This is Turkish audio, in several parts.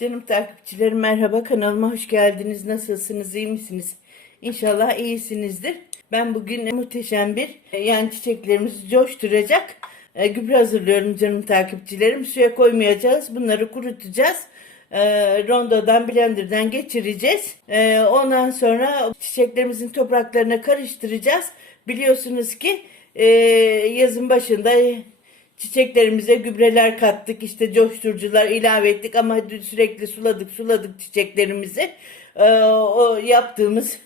Canım takipçilerim merhaba kanalıma hoş geldiniz. Nasılsınız iyi misiniz? İnşallah iyisinizdir. Ben bugün muhteşem bir e, yani çiçeklerimizi coşturacak e, gübre hazırlıyorum canım takipçilerim. Suya koymayacağız. Bunları kurutacağız. E, rondodan blenderdan geçireceğiz. Ondan sonra çiçeklerimizin topraklarına karıştıracağız. Biliyorsunuz ki yazın başında Çiçeklerimize gübreler kattık, işte coşturucular ilave ettik ama sürekli suladık suladık çiçeklerimizi. Ee, o yaptığımız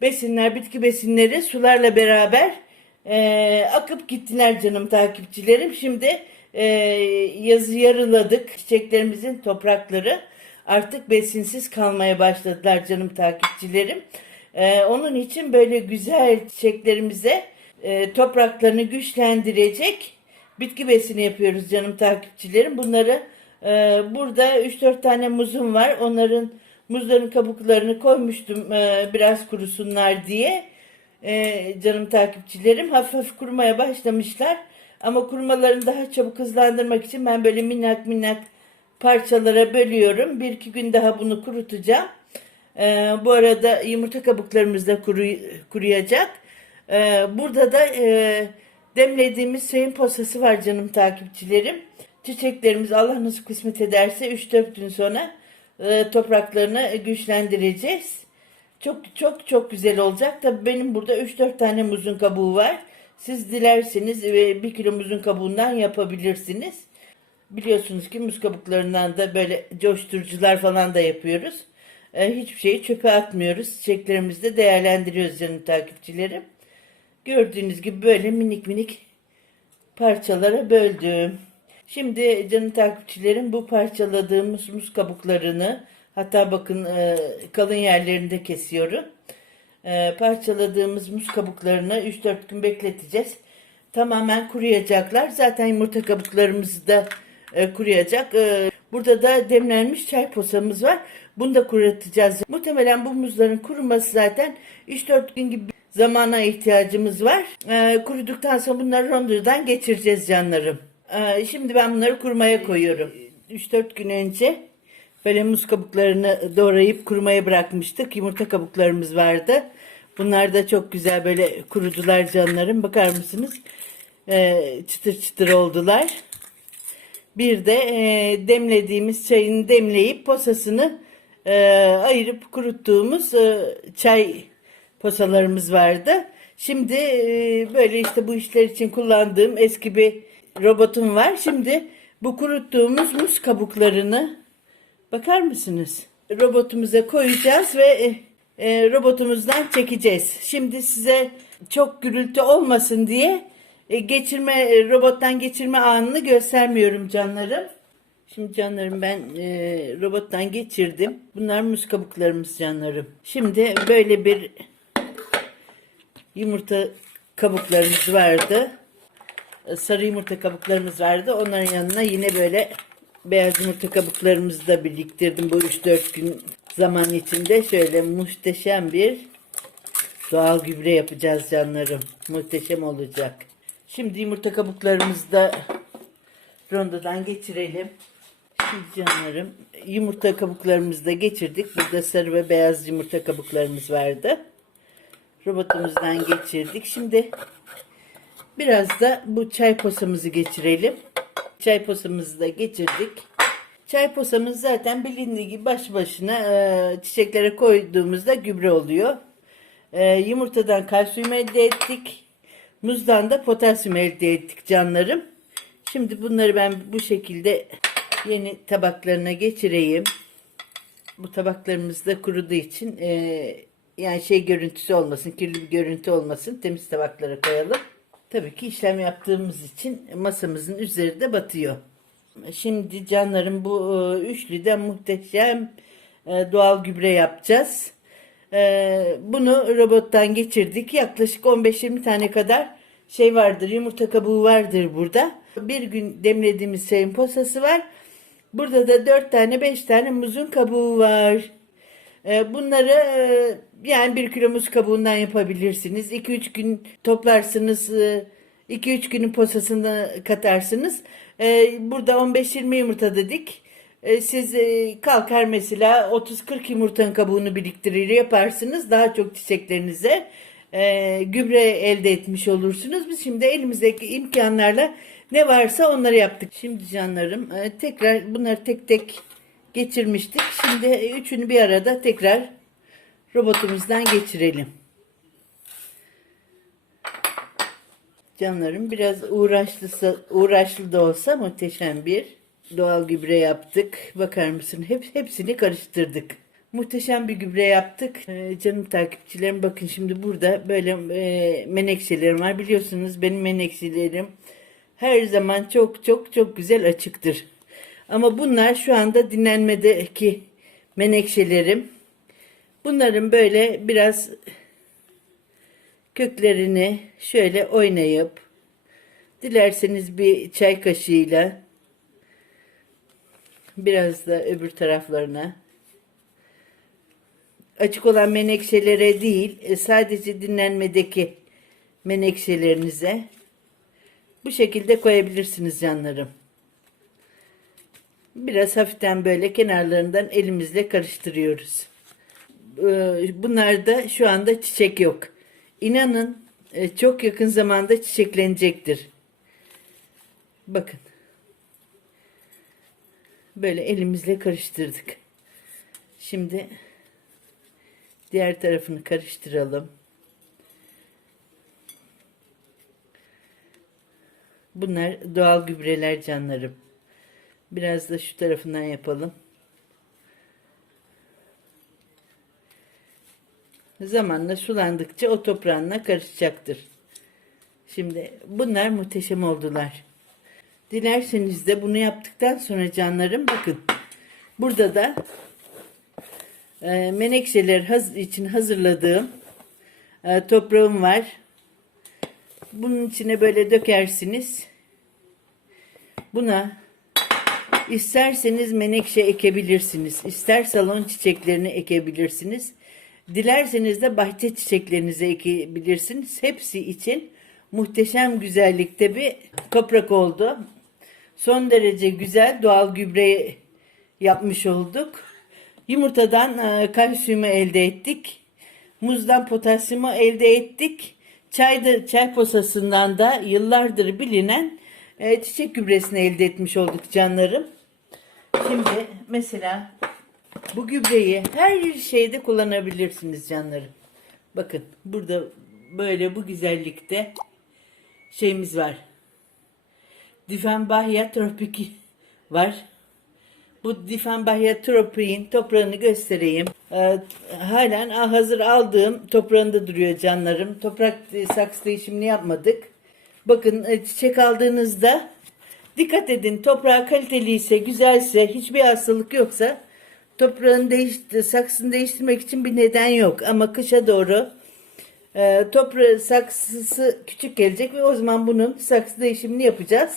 besinler, bitki besinleri sularla beraber e, akıp gittiler canım takipçilerim. Şimdi e, yazı yarıladık. Çiçeklerimizin toprakları artık besinsiz kalmaya başladılar canım takipçilerim. E, onun için böyle güzel çiçeklerimize e, topraklarını güçlendirecek bitki besini yapıyoruz canım takipçilerim. Bunları e, burada 3-4 tane muzum var. Onların muzların kabuklarını koymuştum e, biraz kurusunlar diye. E, canım takipçilerim hafif hafif kurumaya başlamışlar. Ama kurumalarını daha çabuk hızlandırmak için ben böyle minnak minnak parçalara bölüyorum. Bir iki gün daha bunu kurutacağım. E, bu arada yumurta kabuklarımız da kuru, kuruyacak. E, burada da e, demlediğimiz şeyin posası var canım takipçilerim. Çiçeklerimiz Allah nasıl kısmet ederse 3-4 gün sonra e, topraklarını güçlendireceğiz. Çok çok çok güzel olacak. Tabii benim burada 3-4 tane muzun kabuğu var. Siz dilerseniz e, bir kilo muzun kabuğundan yapabilirsiniz. Biliyorsunuz ki muz kabuklarından da böyle coşturucular falan da yapıyoruz. E, hiçbir şeyi çöpe atmıyoruz. Çiçeklerimizi de değerlendiriyoruz canım takipçilerim. Gördüğünüz gibi böyle minik minik parçalara böldüm. Şimdi canım takipçilerim bu parçaladığımız muz kabuklarını hatta bakın e, kalın yerlerinde kesiyorum. E, parçaladığımız muz kabuklarını 3-4 gün bekleteceğiz. Tamamen kuruyacaklar. Zaten yumurta kabuklarımız da e, kuruyacak. Burada da demlenmiş çay posamız var. Bunu da kurutacağız. Muhtemelen bu muzların kuruması zaten 3-4 gün gibi zamana ihtiyacımız var. Ee, kuruduktan sonra bunları rondodan geçireceğiz canlarım. Ee, şimdi ben bunları kurumaya koyuyorum. 3-4 gün önce böyle muz kabuklarını doğrayıp kurumaya bırakmıştık. Yumurta kabuklarımız vardı. Bunlar da çok güzel böyle kurudular canlarım. Bakar mısınız? Ee, çıtır çıtır oldular. Bir de e, demlediğimiz çayını demleyip posasını e, ayırıp kuruttuğumuz e, çay posalarımız vardı. Şimdi e, böyle işte bu işler için kullandığım eski bir robotum var. Şimdi bu kuruttuğumuz muz kabuklarını bakar mısınız? Robotumuza koyacağız ve e, e, robotumuzdan çekeceğiz. Şimdi size çok gürültü olmasın diye geçirme robottan geçirme anını göstermiyorum canlarım. Şimdi canlarım ben e, robottan geçirdim. Bunlar muz kabuklarımız canlarım. Şimdi böyle bir yumurta kabuklarımız vardı. E, Sarı yumurta kabuklarımız vardı. Onların yanına yine böyle beyaz yumurta kabuklarımızı da biriktirdim bu 3-4 gün zaman içinde. Şöyle muhteşem bir doğal gübre yapacağız canlarım. Muhteşem olacak. Şimdi yumurta kabuklarımızı da rondodan geçirelim. Şimdi canlarım yumurta kabuklarımızı da geçirdik. Burada sarı ve beyaz yumurta kabuklarımız vardı robotumuzdan geçirdik. Şimdi biraz da bu çay posamızı geçirelim. Çay posamızı da geçirdik. Çay posamız zaten bilindiği gibi baş başına e, çiçeklere koyduğumuzda gübre oluyor. E, yumurtadan kalsiyum elde ettik. Muzdan da potasyum elde ettik canlarım. Şimdi bunları ben bu şekilde yeni tabaklarına geçireyim. Bu tabaklarımız da kuruduğu için e, yani şey görüntüsü olmasın, kirli bir görüntü olmasın. Temiz tabaklara koyalım. Tabii ki işlem yaptığımız için masamızın üzeri de batıyor. Şimdi canlarım bu e, üçlüden muhteşem e, doğal gübre yapacağız. E, bunu robottan geçirdik. Yaklaşık 15-20 tane kadar şey vardır. Yumurta kabuğu vardır burada. Bir gün demlediğimiz şeyin posası var. Burada da 4 tane 5 tane muzun kabuğu var. Bunları yani bir kilo muz kabuğundan yapabilirsiniz. 2-3 gün toplarsınız. 2-3 günün posasını katarsınız. Burada 15-20 yumurta dedik. E, siz e, kalkar mesela 30-40 yumurtanın kabuğunu biriktirir yaparsınız. Daha çok çiçeklerinize e, gübre elde etmiş olursunuz. Biz şimdi elimizdeki imkanlarla ne varsa onları yaptık. Şimdi canlarım e, tekrar bunları tek tek geçirmiştik. Şimdi üçünü bir arada tekrar robotumuzdan geçirelim. Canlarım biraz uğraşlı, uğraşlı da olsa muhteşem bir doğal gübre yaptık. Bakar mısın? Hep, hepsini karıştırdık. Muhteşem bir gübre yaptık. Ee, canım takipçilerim bakın şimdi burada böyle e, menekşelerim var. Biliyorsunuz benim menekşelerim her zaman çok çok çok güzel açıktır. Ama bunlar şu anda dinlenmedeki menekşelerim. Bunların böyle biraz köklerini şöyle oynayıp dilerseniz bir çay kaşığıyla biraz da öbür taraflarına açık olan menekşelere değil e, sadece dinlenmedeki menekşelerinize bu şekilde koyabilirsiniz canlarım. Biraz hafiften böyle kenarlarından elimizle karıştırıyoruz. Ee, Bunlarda şu anda çiçek yok. İnanın e, çok yakın zamanda çiçeklenecektir. Bakın. Böyle elimizle karıştırdık. Şimdi diğer tarafını karıştıralım. Bunlar doğal gübreler canlarım. Biraz da şu tarafından yapalım. Zamanla sulandıkça o toprağına karışacaktır. Şimdi bunlar muhteşem oldular. Dilerseniz de bunu yaptıktan sonra canlarım bakın. Burada da e, menekşeler haz için hazırladığım e, toprağım var. Bunun içine böyle dökersiniz. Buna isterseniz menekşe ekebilirsiniz. İster salon çiçeklerini ekebilirsiniz. Dilerseniz de bahçe çiçeklerinizi ekebilirsiniz. Hepsi için muhteşem güzellikte bir toprak oldu. Son derece güzel doğal gübre yapmış olduk. Yumurtadan e, kalsiyumu elde ettik. Muzdan potasyumu elde ettik. Çayda, çay posasından da yıllardır bilinen e, çiçek gübresini elde etmiş olduk canlarım. Şimdi mesela bu gübreyi her şeyde kullanabilirsiniz canlarım. Bakın burada böyle bu güzellikte şeyimiz var. Difenbahya tropiki var. Bu Difenbahya tropiğin toprağını göstereyim. Ee, halen hazır aldığım toprağında duruyor canlarım. Toprak e, saksı değişimini yapmadık. Bakın e, çiçek aldığınızda dikkat edin toprağı kaliteliyse, güzelse, hiçbir hastalık yoksa toprağın değişti, saksını değiştirmek için bir neden yok. Ama kışa doğru e, toprağı saksısı küçük gelecek ve o zaman bunun saksı değişimini yapacağız.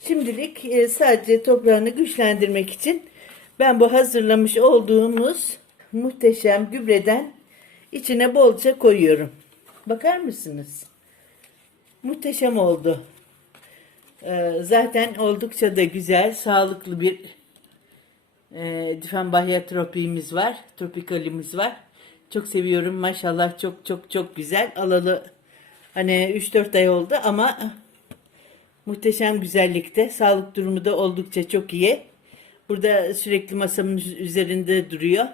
Şimdilik e, sadece toprağını güçlendirmek için ben bu hazırlamış olduğumuz muhteşem gübreden içine bolça koyuyorum. Bakar mısınız? Muhteşem oldu. E, zaten oldukça da güzel, sağlıklı bir e, Difenbahya tropiğimiz var. Tropikalimiz var. Çok seviyorum. Maşallah çok çok çok güzel. Alalı hani 3-4 ay oldu ama muhteşem güzellikte. Sağlık durumu da oldukça çok iyi. Burada sürekli masamın üzerinde duruyor.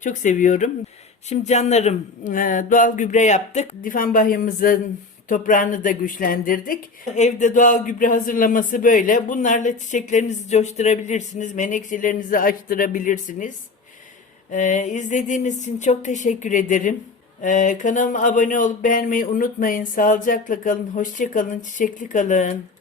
Çok seviyorum. Şimdi canlarım e, doğal gübre yaptık. Difenbahyamızın toprağını da güçlendirdik. Evde doğal gübre hazırlaması böyle. Bunlarla çiçeklerinizi coşturabilirsiniz. Menekşelerinizi açtırabilirsiniz. Ee, izlediğiniz için çok teşekkür ederim. Ee, kanalıma abone olup beğenmeyi unutmayın. Sağlıcakla kalın, hoşça kalın, çiçekli kalın.